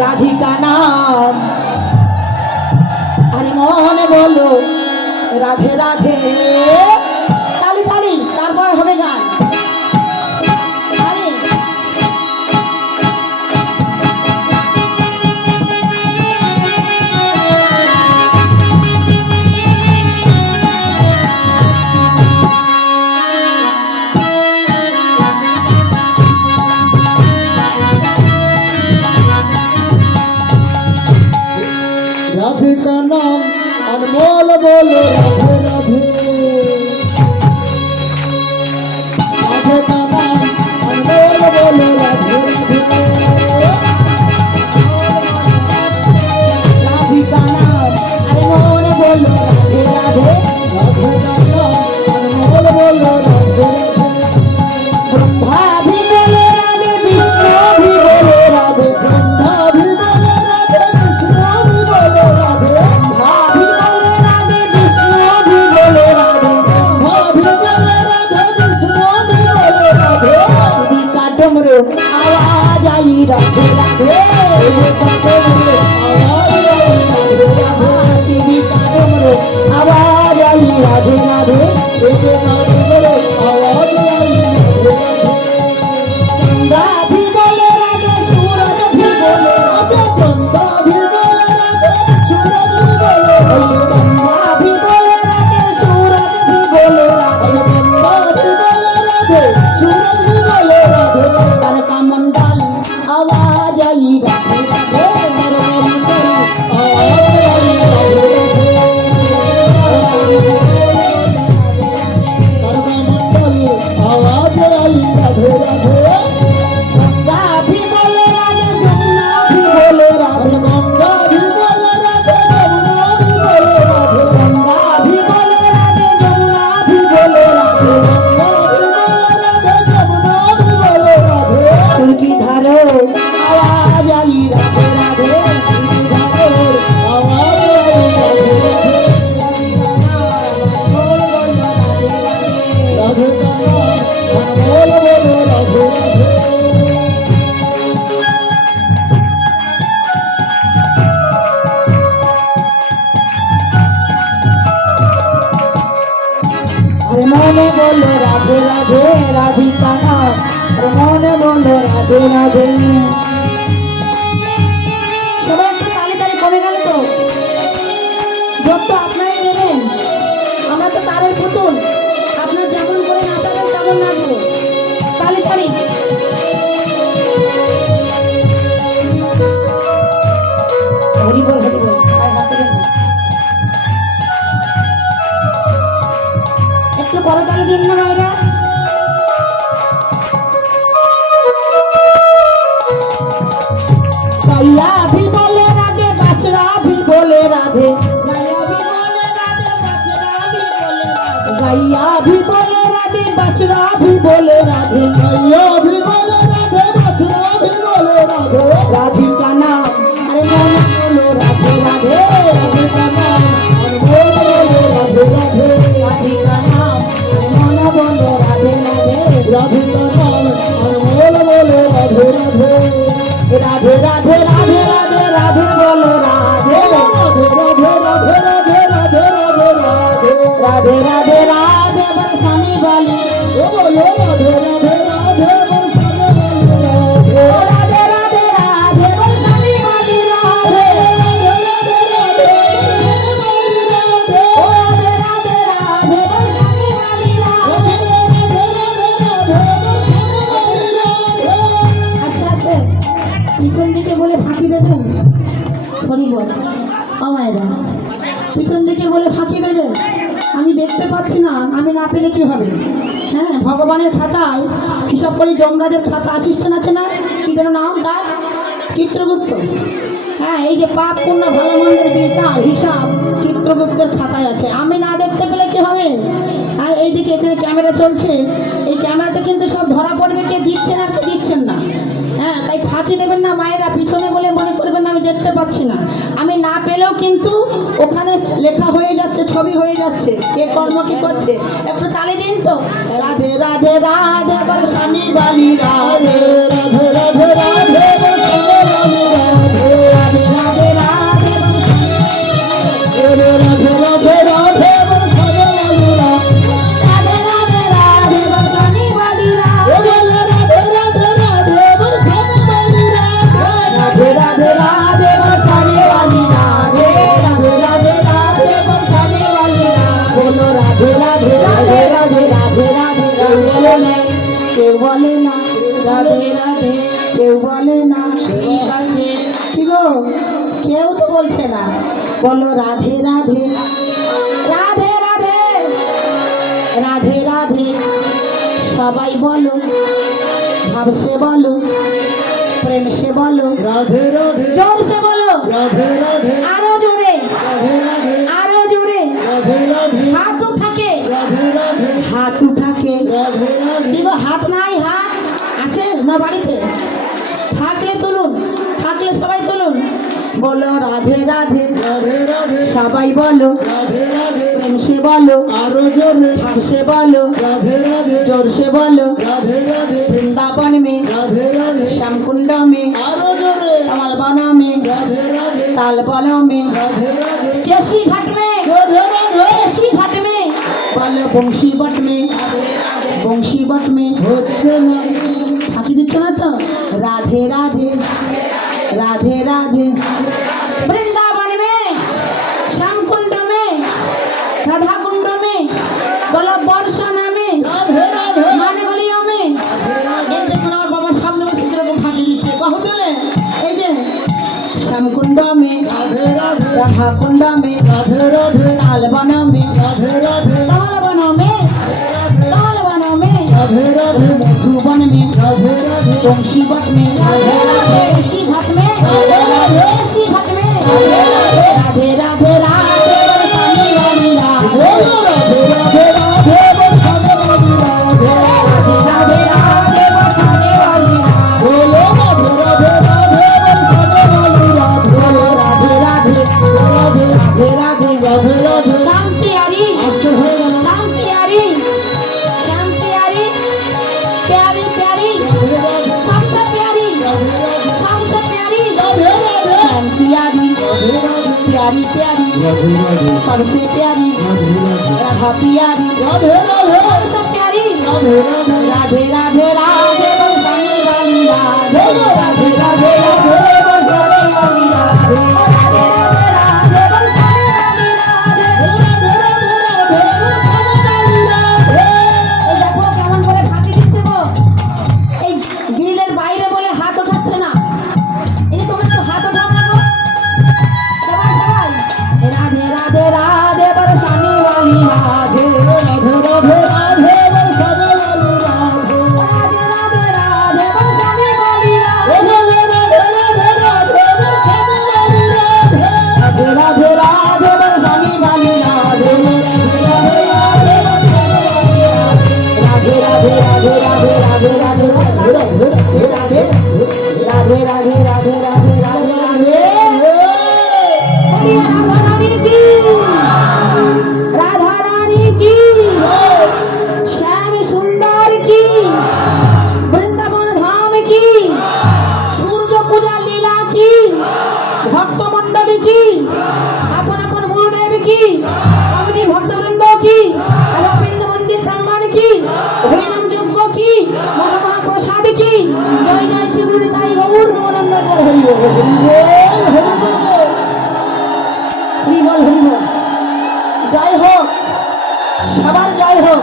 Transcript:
রাধিকা নাম। আরে মনে বলো রাধে রাধে। তালি তালি, তারপর হবে গান। राधिका नाम अनमोल बोलो राधे राधे। राधिका नाम अनमोल बोलो राधे राधे। राधिका नाम अरे मोर बोलो राधे राधे। राधिका नाम अनमोल बोलो राधे राधे। ब्रह्मा भी बोले राधे, विष्णु भी बोले राधे। ब्रह्मा भी बोले राधे, विष्णु भी बोले राधे। ब्रह्मा भी बोले राधे, विष्णु भी बोले राधे। ब्रह्मा भी बोले राधे, विष्णु भी बोले राधे। शिवी का डमरू आवाज आई राधे राधे। शिवी का डमरू आवाज आई राधे राधे। शिवी का डमरू आवाज आई राधे राधे। शिवी का डमरू आवाज आई राधे राधे। चंदा भी बोले राधे, सूरज भी बोले राधे। चंदा भी बोले राधे, सूरज भी बोले राधे। चंदा भी बोले राधे, सूरज भी बोले राधे। चंदा भी बोले राधे, सूरज भी बोले राधे। तारका मंडल आवाज आई राधे राधे। आवाज आई राधे राधे। तारका मंडल आवाज आई राधे राधे। गंगा भी बोले राधे, जमुना भी बोले राधे। गंगा भी बोले राधे, यमुना भी बोले राधे। गंगा भी बोले राधे, जमुना भी बोले राधे। गंगा भी बोले राधे, यमुना भी बोले राधे। तुर्की धारो आवाज आई राधे राधे। तुर्की धारो आवाज आई राधे राधे। राधे का नाम अनमोल बोलो राधे राधे। अरे मोने बोलो राधे राधे। राधिका नाम अरे मोने बोलो राधे राधे। সবাই একটু তালি তালি কমে গেল তো? যোগ তো আপনারাই দেবেন, আমরা তো তারের পুতুল। আপনার যেমন করে নাচাবেন তেমন নাচবো। তালি তালি। হরি বল হরি বল। পায়ে হাত দেবেন না। একটু করতালি দিন না ভাইরা। गैया भी बोले राधे, बछड़ा भी बोले राधे। गैया भी बोले राधे, बछड़ा भी बोले राधे। गैया भी बोले राधे, बछड़ा भी बोले राधे। गैया भी बोले राधे, बछड़ा भी बोले राधे। राधिका नाम अरे मोने बोलो राधे राधे। राधिका नाम अनमोल बोलो राधे राधे। राधिका नाम अरे मोने बोलो राधे राधे। राधिका नाम अनमोल बोलो राधे राधे। राधे राधे राधे राधे राधे बोलो राधे। राधे राधे राधे राधे राधे राधे राधे। राधे राधे राधे बरसाने वाली। ओ बोलो राधे राधे राधे बरसाने वाली राधे। राधे राधे राधे बरसाने वाली राधे। राधे राधे राधे ओ राधे राधे राधे बरसाने वाली राधे। আচ্ছা আচ্ছা, পিছন দিকে বলে ফাঁকি দেবেন। হরি বল। ও মায়েরা, পিছন দিকে বলে ফাঁকি দেবে। আমি দেখতে পাচ্ছি না, আমি না পেলে কি হবে? হ্যাঁ, ভগবানের খাতায় হিসাব করে যমরাজের খাতা অ্যাসিস্ট্যান্ট আছে না, কি যেন নাম তার? চিত্রগুপ্ত। হ্যাঁ, এই যে পাপ পুণ্য ভালো মন্দের বিচার হিসাব চিত্রগুপ্তের খাতায় আছে। আমি না দেখতে পেলে কি হবে? আর এইদিকে এখানে ক্যামেরা চলছে, এই ক্যামেরাতে কিন্তু সব ধরা পড়বে কে দিচ্ছেন আর কে দিচ্ছেন না। হ্যাঁ, তাই ফাঁকি দেবেন না মায়েরা, পিছনে বলে মনে করবেন না আমি দেখতে পাচ্ছি না। আমি না পেলেও কিন্তু ওখানে লেখা হয়ে যাচ্ছে, ছবি হয়ে যাচ্ছে, কে কর্ম কি করছে। একটু তালি দিন তো। রাধে রাধে রাধে বলে শনি বালি রাধে। राधे राधे राधे बरसाने वाली राधे। ঠিক আছে। কি গো কেউ তো বলছে না, বলো রাধে রাধে রাধে রাধে রাধে রাধে, সবাই বলো, ভাব সে বলো, প্রেম সে বলো, রাধে রাধে জোর সে বলো, রাধে রাধে আরো জোরে, রাধে রাধে আরো জোরে, রাধে রাধে হাত উঠাকে, রাধে রাধে হাত উঠাকে। রাধে রাধে কি গো হাত নাই? হাত আছে না বাড়িতে? থাকলে তুলুন, থাকলে সবাই তুলুন, বলো রাধে রাধে রাধে রাধে সবাই বলো, রাধে রাধে প্রেম সে বলো, আরো জোরে ভাব সে বলো, রাধে রাধে जोर से बोलो, রাধে রাধে वृंदावन में, রাধে রাধে श्याम कुंड में, আরো জোরে कमल बना में, রাধে রাধে ताल बलों में, রাধে রাধে केशी घाट में, রাধে রাধে केशी घाट में, बोलो बंशी बट में, बंशी बट में, হচ্ছে না फाकी दिच्छो ना तो राधे राधे राधे राधे, वृंदावन में, श्याम कुंड में, राधा कुंड में, बोलो बरसाना में, রাধে রাধে মানে গলিও में, এই দেখুন আমার বাবা সামনে বসে কিরকম ফাঁকি দিচ্ছে, বাহু তোলে, এই যে শ্যামকুণ্ড में, রাধে রাধে রাধা কুণ্ড में, রাধে রাধে ताल बना में, রাধে রাধে कमल बना में, ताल बना में, রাধে রাধে मधुबन में, রাধে রাধে तुलसी बट में, तुलसी घाट में, तुलसी घाट में, राधे राधे राधे बरसाने वाली राधे, बोलो রাধে রাধे রাধে বলখানে বাবু রাধে राधे राधे बरसाने वाली राधे, बोलो राधे राधे राधे बलखाने वाली राधे राधे राधे राधे राधे राधे राधे राधे श्याम प्यारी, আজকে হয়ে গেল श्याम प्यारी, श्याम प्यारी, प्यारी प्यारी, सबसे प्यारी, सबसे प्यारी, राधे राधे श्याम प्यारी, राधे राधे प्यारी प्यारी, राधे राधे सबसे प्यारी, राधे राधे राधा प्यारी, राधे राधे सबसे प्यारी, राधे राधे राधे राधे राधे बरसाने वाली राधे, राधे राधे राधे बरसाने वाली राधे, राधे राधे राधे बरसाने वाली राधे, राधे राधे राधे बलखाने वाली राधे এই দেখো কেমন করে ফাঁকি দিচ্ছে গো, এই গ্রিলের বাইরে বলে হাত ওঠাচ্ছে না, এই তোমরা একটু হাত ওঠাও না গো, সবাই সবাই, রাধে রাধে রাধে বরসানে वाली राधे, राधे राधे राधे बलखाने वाली राधे राधे राधे राधे बरसाने वाली राधे, बोलो राधे राधे राधे बलखाने वाली राधे राधे राधे राधे बरसाने वाली राधे, राधे राधे राधे राधे राधे राधे राधे राधे राधे राधे राधे राधे राधे, राधा रानी की, राधा रानी की, श्याम सुंदर की, वृंदावन धाम की, सूर्य पूजा लीला की, भक्त मंडली की, अपन अपन गुरुदेव की, अपनी भक्त वृंदों की, गोविंद मंदिर प्रांगण की, हरिनाम यज्ञ की, महाप्रसाद की, जय जय शिव निताई गौर गोविंद हरि बोल, হরি বল, জয় হোক, সবার জয় হোক।